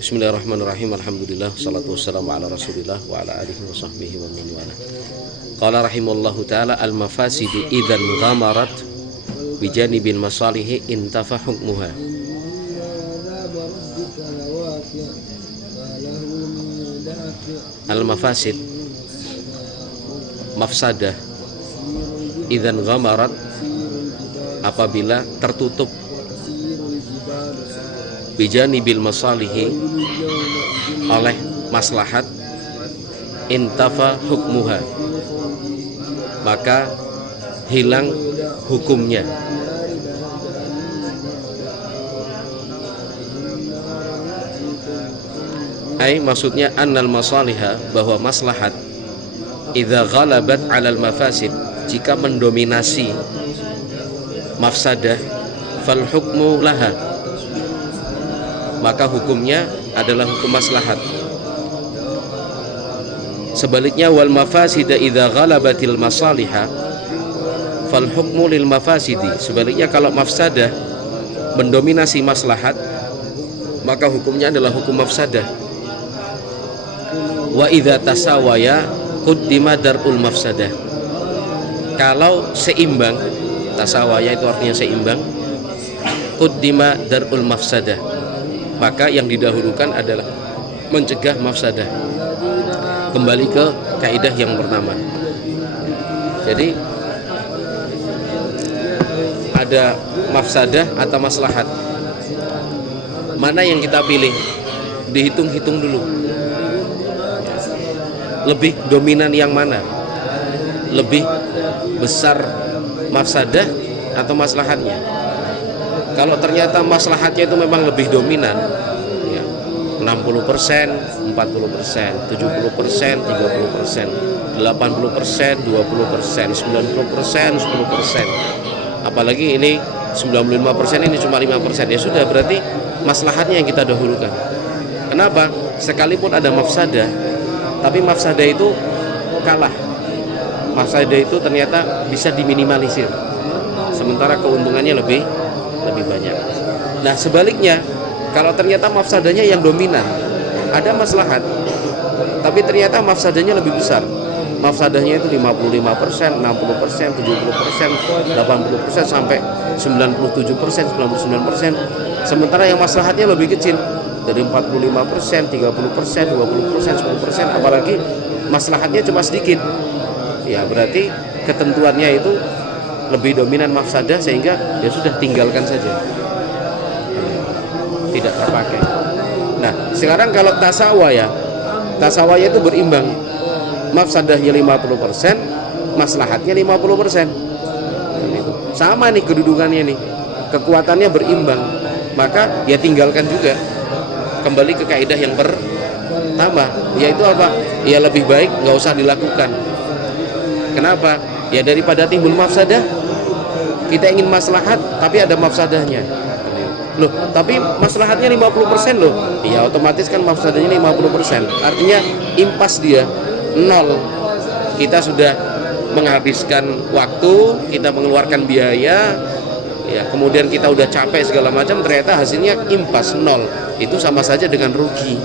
Bismillahirrahmanirrahim. Alhamdulillah, salatu wassalamu ala Rasulillah wa ala alihi wa sahbihi wa man wala. Qala rahimallahu ta'ala al-mafasidu idzan ghamarat bi janibil masalihi intafa hukmuha. Al-mafasid, mafsadah, idzan ghamarat, apabila tertutup, bijanibil masalihi, oleh maslahat, intafa hukmuha, maka hilang hukumnya. Maksudnya annal masaliha, bahwa maslahat, idza ghalabat 'alal mafasid, jika mendominasi mafsadah, fal hukmu laha, maka hukumnya adalah hukum maslahat. Sebaliknya, wal mafasida idza ghalabatil masaliha fal hukmu lil mafasidi, sebaliknya kalau mafsadah mendominasi maslahat, maka hukumnya adalah hukum mafsadah. Wa idza tasawaya quddima darul mafsadah, kalau seimbang, tasawaya itu artinya seimbang, quddima darul mafsadah, maka yang didahulukan adalah mencegah mafsadah. Kembali ke kaidah yang pertama. Jadi ada mafsadah atau maslahat, mana yang kita pilih? Dihitung-hitung dulu, lebih dominan yang mana? Lebih besar mafsadah atau maslahatnya? Kalau ternyata maslahatnya itu memang lebih dominan, ya, 60%, 40%, 70%, 30%, 80%, 20%, 90%, 10%. Apalagi ini 95%, ini cuma 5%. Ya sudah, berarti maslahatnya yang kita dahulukan. Kenapa? Sekalipun ada mafsadah, tapi mafsadah itu kalah. Mafsadah itu ternyata bisa diminimalisir, sementara keuntungannya lebih banyak. Nah, sebaliknya, kalau ternyata mafsadahnya yang dominan, ada maslahat, tapi ternyata mafsadahnya lebih besar. Mafsadahnya itu 55%, 60%, 70%, 80% sampai 97%, 99%. Sementara yang maslahatnya lebih kecil, dari 45%, 30%, 20%, 10%, apalagi maslahatnya cuma sedikit. Ya, berarti ketentuannya itu lebih dominan mafsadah, sehingga ya sudah, tinggalkan saja, tidak terpakai. Nah, sekarang kalau tasawaya itu berimbang, mafsadahnya 50%, maslahatnya 50%. Sama nih kedudukannya nih, kekuatannya berimbang, maka ya tinggalkan juga. Kembali ke kaidah yang pertama, yaitu apa? Ya lebih baik nggak usah dilakukan. Kenapa? Ya daripada timbul mafsadah. Kita ingin maslahat tapi ada mafsadahnya. Loh, tapi maslahatnya 50% loh. Ya otomatis kan mafsadahnya 50%. Artinya impas dia, nol. Kita sudah menghabiskan waktu, kita mengeluarkan biaya, ya kemudian kita udah capek segala macam, ternyata hasilnya impas, nol. Itu sama saja dengan rugi.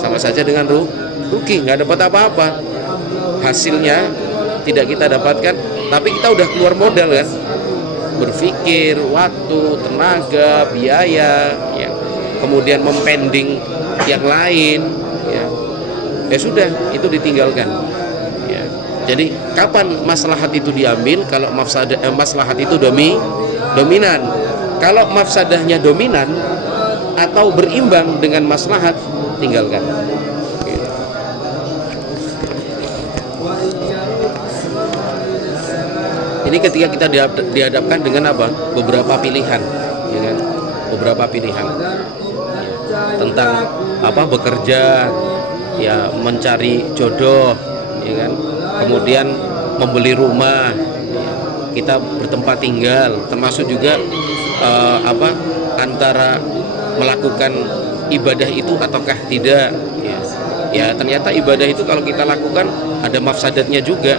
Sama saja dengan rugi, nggak dapat apa-apa. Hasilnya tidak kita dapatkan, tapi kita udah keluar modal kan, berpikir, waktu, tenaga, biaya, ya, kemudian mempending yang lain, ya sudah, itu ditinggalkan. Ya. Jadi kapan maslahat itu diambil? Kalau maslahat itu dominan. Kalau mafsadahnya dominan atau berimbang dengan maslahat, tinggalkan. Ini ketika kita dihadapkan dengan apa? Beberapa pilihan, ya kan? Beberapa pilihan tentang apa? Bekerja, ya, mencari jodoh, ya kan? Kemudian membeli rumah, kita bertempat tinggal, termasuk juga antara melakukan ibadah itu ataukah tidak. Ya ternyata ibadah itu kalau kita lakukan ada mafsadatnya juga,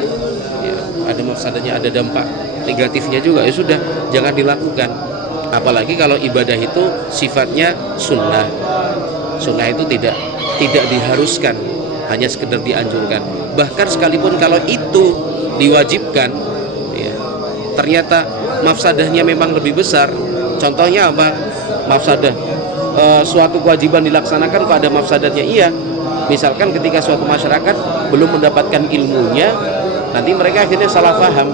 ya, ada mafsadatnya, ada dampak negatifnya juga. Ya sudah, jangan dilakukan. Apalagi kalau ibadah itu sifatnya sunnah. Sunnah itu tidak diharuskan, hanya sekedar dianjurkan. Bahkan sekalipun kalau itu diwajibkan, ya, ternyata mafsadahnya memang lebih besar. Contohnya apa? Mafsadah suatu kewajiban dilaksanakan pada mafsadatnya, iya. Misalkan ketika suatu masyarakat belum mendapatkan ilmunya, nanti mereka akhirnya salah paham,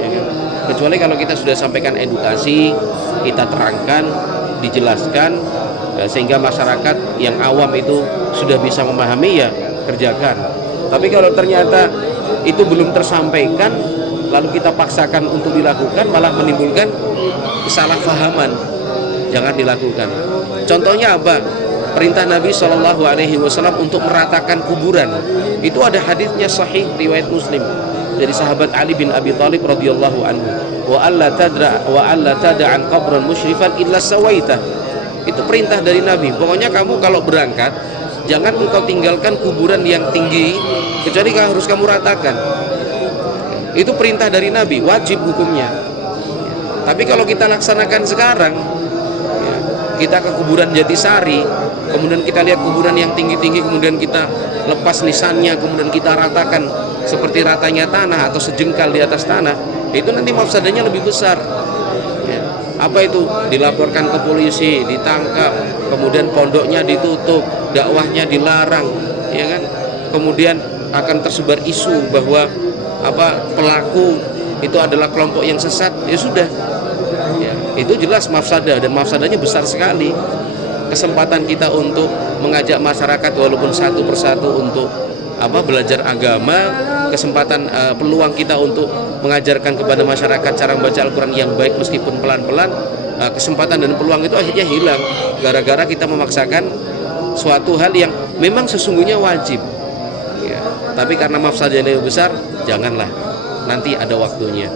ya kan? Kecuali kalau kita sudah sampaikan edukasi, kita terangkan, dijelaskan, sehingga masyarakat yang awam itu sudah bisa memahami, ya kerjakan. Tapi kalau ternyata itu belum tersampaikan, lalu kita paksakan untuk dilakukan, malah menimbulkan kesalahpahaman, jangan dilakukan. Contohnya apa? Perintah Nabi SAW untuk meratakan kuburan. Itu ada hadisnya sahih riwayat Muslim dari sahabat Ali bin Abi Thalib radhiyallahu anhu. Wa alla tad'an qabran musyrifan illa sawaitah. Itu perintah dari Nabi. Pokoknya kamu kalau berangkat, jangan engkau tinggalkan kuburan yang tinggi kecuali harus kamu ratakan. Itu perintah dari Nabi, wajib hukumnya. Tapi kalau kita laksanakan sekarang, ya, kita ke kuburan Jatisari, kemudian kita lihat kuburan yang tinggi-tinggi, kemudian kita lepas nisannya, kemudian kita ratakan seperti ratanya tanah atau sejengkal di atas tanah, itu nanti mafsadahnya lebih besar, ya. Apa itu? Dilaporkan ke polisi, ditangkap, kemudian pondoknya ditutup, dakwahnya dilarang, ya kan? Kemudian akan tersebar isu bahwa pelaku itu adalah kelompok yang sesat. Ya sudah, ya, itu jelas mafsadah, dan mafsadahnya besar sekali. Kesempatan kita untuk mengajak masyarakat walaupun satu persatu untuk belajar agama, kesempatan peluang kita untuk mengajarkan kepada masyarakat cara membaca Al-Quran yang baik meskipun pelan-pelan, kesempatan dan peluang itu akhirnya hilang gara-gara kita memaksakan suatu hal yang memang sesungguhnya wajib, ya. Tapi karena mafsadahnya besar, janganlah, nanti ada waktunya.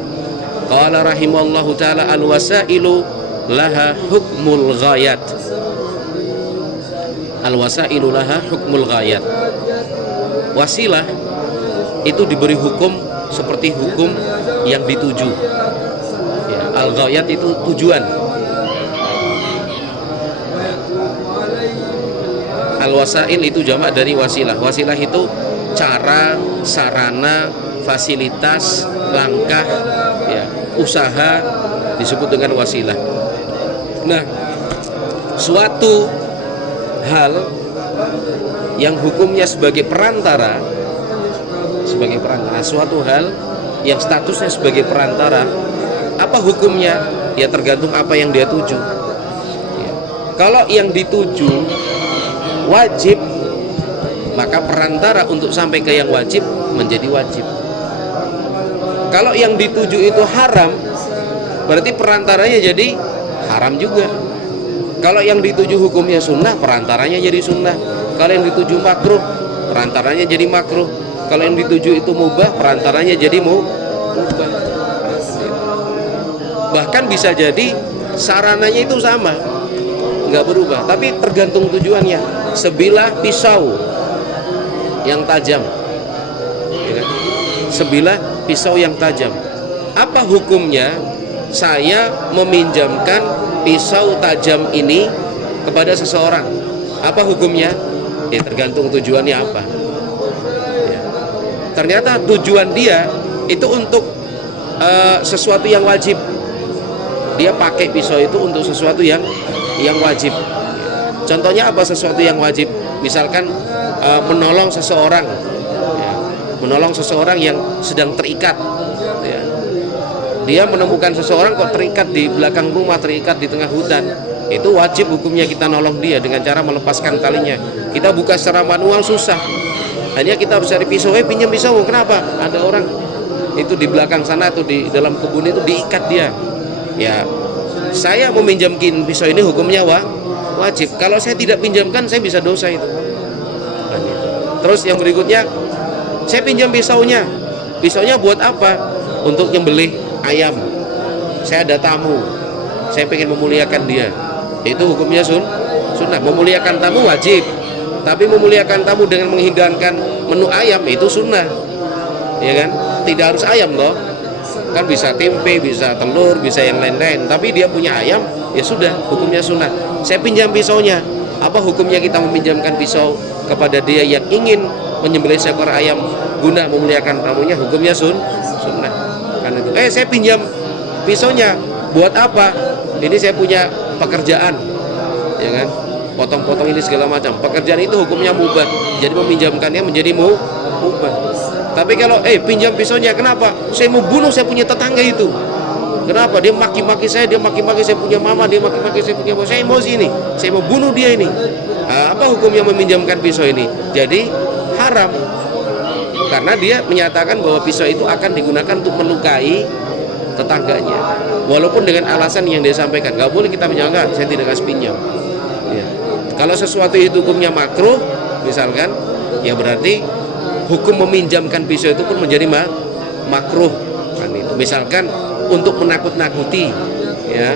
Qala rahimallahu ta'ala al-wasailu laha hukmul ghayat. Al-wasailu laha hukmul ghayat. Wasilah itu diberi hukum seperti hukum yang dituju, ya, al-ghayat itu tujuan. Al-wasail itu jamak dari wasilah. Wasilah itu cara, sarana, fasilitas, langkah, ya, usaha, disebut dengan wasilah. Nah, suatu hal yang hukumnya sebagai perantara, suatu hal yang statusnya sebagai perantara, apa hukumnya? Ya tergantung apa yang dia tuju, ya. Kalau yang dituju wajib, maka perantara untuk sampai ke yang wajib menjadi wajib. Kalau yang dituju itu haram, berarti perantaranya jadi haram juga. Kalau yang dituju hukumnya sunnah, perantaranya jadi sunnah. Kalau yang dituju makruh, perantaranya jadi makruh. Kalau yang dituju itu mubah, perantaranya jadi mubah. Bahkan bisa jadi sarananya itu sama, nggak berubah, tapi tergantung tujuannya. Sebilah pisau yang tajam, ya kan? Sebilah pisau yang tajam. Apa hukumnya saya meminjamkan pisau tajam ini kepada seseorang? Apa hukumnya? Ya tergantung tujuannya apa, ya. Ternyata tujuan dia itu untuk sesuatu yang wajib. Dia pakai pisau itu untuk sesuatu yang wajib. Contohnya apa sesuatu yang wajib? Misalkan menolong seseorang, ya, menolong seseorang yang sedang terikat, ya. Dia menemukan seseorang kok terikat di belakang rumah, terikat di tengah hutan. Itu wajib hukumnya kita nolong dia dengan cara melepaskan talinya. Kita buka secara manual susah, hanya kita harus cari pisau. Pinjam pisau, kenapa? Ada orang itu di belakang sana atau di dalam kebun itu diikat dia. Ya, saya meminjamkan pisau ini hukumnya wajib. Kalau saya tidak pinjamkan, saya bisa dosa itu. Terus yang berikutnya, saya pinjam pisaunya. Pisaunya buat apa? Untuk nyembelih ayam. Saya ada tamu, saya pengen memuliakan dia, itu hukumnya sunnah. Memuliakan tamu wajib, tapi memuliakan tamu dengan menghidangkan menu ayam itu sunnah, ya kan? Tidak harus ayam loh, kan bisa tempe, bisa telur, bisa yang lain-lain, tapi dia punya ayam, ya sudah, hukumnya sunnah. Saya pinjam pisaunya, apa hukumnya kita meminjamkan pisau kepada dia yang ingin menyembelih seekor ayam guna memuliakan tamunya? Hukumnya sunnah. Kan itu. Saya pinjam pisaunya, buat apa? Ini saya punya pekerjaan, ya kan? Potong-potong ini segala macam. Pekerjaan itu hukumnya mubah, jadi meminjamkannya menjadi mubah. Tapi kalau pinjam pisaunya, kenapa? Saya mau bunuh saya punya tetangga itu. Kenapa? Dia maki-maki saya, dia maki-maki saya punya mama, dia maki-maki saya punya bos. Saya emosi ini, saya mau bunuh dia ini. Apa hukumnya meminjamkan pisau ini? Jadi haram, karena dia menyatakan bahwa pisau itu akan digunakan untuk melukai tetangganya, walaupun dengan alasan yang dia sampaikan. Gak boleh kita menyangka saya tidak kasih pinjam, ya. Kalau sesuatu itu hukumnya makruh misalkan, ya berarti hukum meminjamkan pisau itu pun menjadi makruh kan itu. Misalkan untuk menakut-nakuti, ya,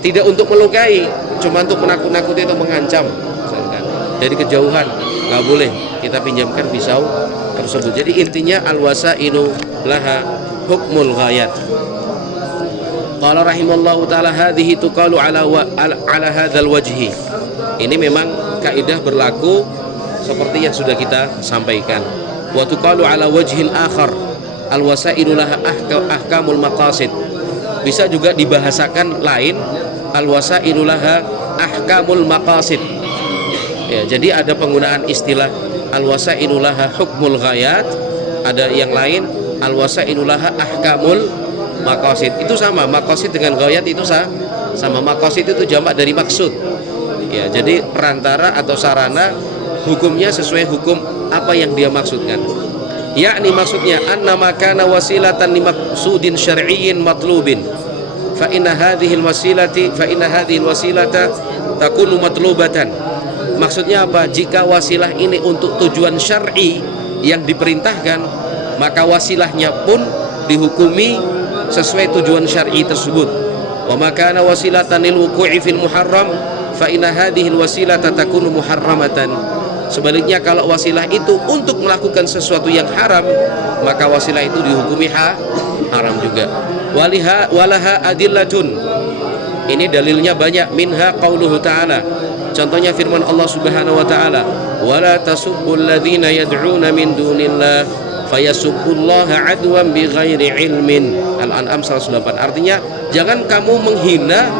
tidak untuk melukai, cuma untuk menakut-nakuti atau mengancam misalkan dari kejauhan, nggak boleh kita pinjamkan pisau tersebut. Jadi intinya al-wasailu laha hukmul ghayat. Qala rahimallahu ta'ala hadhihi tuqalu ala hadzal wajhi. Ini memang kaidah berlaku seperti yang sudah kita sampaikan. Wa tuqalu ala wajhin akhar al-wasailu laha ahkamul maqasid. Bisa juga dibahasakan lain, al-wasailu laha ahkamul maqasid. Ya, jadi ada penggunaan istilah al-wasailu laha hukmul ghayat, ada yang lain al-wasailu laha ahkamul maqasid. Itu sama, maqasid dengan ghayat itu sama. Maqasid itu jamak dari maksud. Ya, jadi perantara atau sarana, hukumnya sesuai hukum apa yang dia maksudkan. Yakni maksudnya anna makana wasilatan li maqsudin syar'iyyin matlubin. Fa inna hadhihi al-wasilata takunu matlubatan. Maksudnya apa? Jika wasilah ini untuk tujuan syar'i yang diperintahkan, maka wasilahnya pun dihukumi sesuai tujuan syar'i tersebut. Wa makana wasilatan lil wuqu'i fil muharram fa inna hadhihi al-wasilata takunu muharramatan. Sebaliknya kalau wasilah itu untuk melakukan sesuatu yang haram, maka wasilah itu dihukumi haram juga. Walaha adillatun. Ini dalilnya banyak. Minha qauluhu ta'ala. Contohnya firman Allah Subhanahu wa taala, "Wala tasubbul ladzina yad'una min dunillah fayasubbullaha adwan bighairi ilmin." Al-An'am 108. Artinya, jangan kamu menghina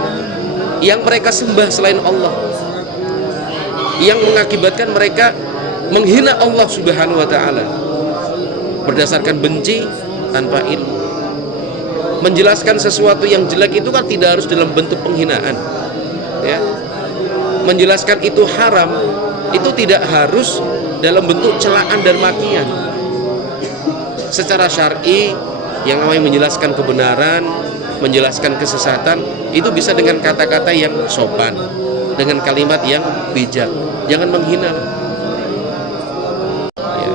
yang mereka sembah selain Allah, yang mengakibatkan mereka menghina Allah Subhanahu wa ta'ala berdasarkan benci tanpa ilmu. Menjelaskan sesuatu yang jelek itu kan tidak harus dalam bentuk penghinaan, ya. Menjelaskan itu haram itu tidak harus dalam bentuk celaan dan makian. Secara syar'i, yang namanya menjelaskan kebenaran, menjelaskan kesesatan, itu bisa dengan kata-kata yang sopan, dengan kalimat yang bijak, jangan menghina. Ya.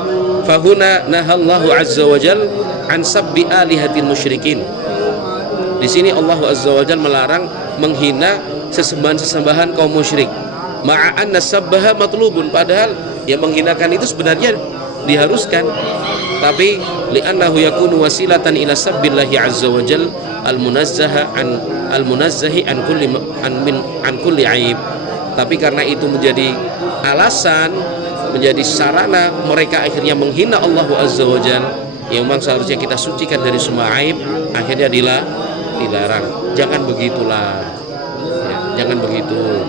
Fahuna nahallahu azza wajal an sabbi alihatil musyrikin. Di sini Allah azza wajal melarang menghina sesembahan-sesembahan kaum musyrik. Ma'a anna sabbaha matlubun, padahal yang menghinakan itu sebenarnya diharuskan, tapi li'annahu yakunu wasilatan ila sabbillahi azza wajal al-munazzahi an kulli aib. Tapi karena itu menjadi alasan, menjadi sarana mereka akhirnya menghina Allah azza wajal, yang memang seharusnya kita sucikan dari semua aib, akhirnya dilarang. Jangan begitulah, ya, jangan begitu,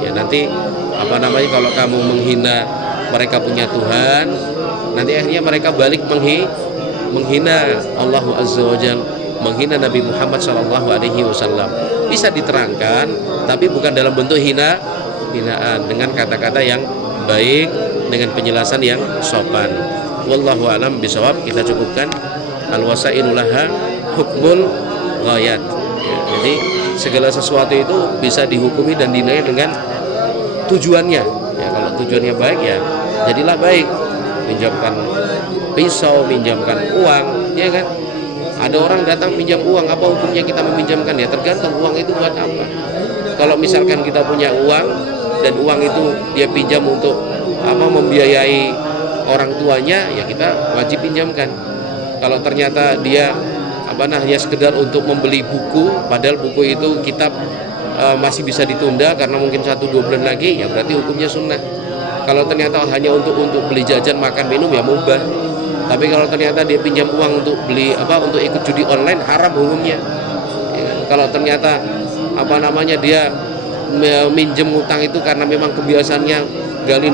ya. Nanti kalau kamu menghina mereka punya Tuhan, nanti akhirnya mereka balik menghina Allah azza wajal, menghina Nabi Muhammad SAW. Bisa diterangkan, tapi bukan dalam bentuk hinaan, dengan kata-kata yang baik, dengan penjelasan yang sopan. Wallahu a'lam bishawab. Kita cukupkan. Al-wasailu laha hukmul ghayat. Ya, jadi segala sesuatu itu bisa dihukumi dan dinilai dengan tujuannya. Ya, kalau tujuannya baik, ya jadilah baik. Pinjamkan pisau, pinjamkan uang, ya kan? Ada orang datang pinjam uang, apa hukumnya kita meminjamkan? Ya tergantung uang itu buat apa. Kalau misalkan kita punya uang dan uang itu dia pinjam untuk membiayai orang tuanya, ya kita wajib pinjamkan. Kalau ternyata dia hanya sekedar untuk membeli buku, padahal buku itu kitab masih bisa ditunda karena mungkin 1-2 bulan lagi, ya berarti hukumnya sunnah. Kalau ternyata hanya untuk beli jajan, makan, minum, ya mubah. Tapi kalau ternyata dia pinjam uang untuk beli untuk ikut judi online, haram hukumnya. Ya, kalau ternyata dia minjem utang itu karena memang kebiasaannya gali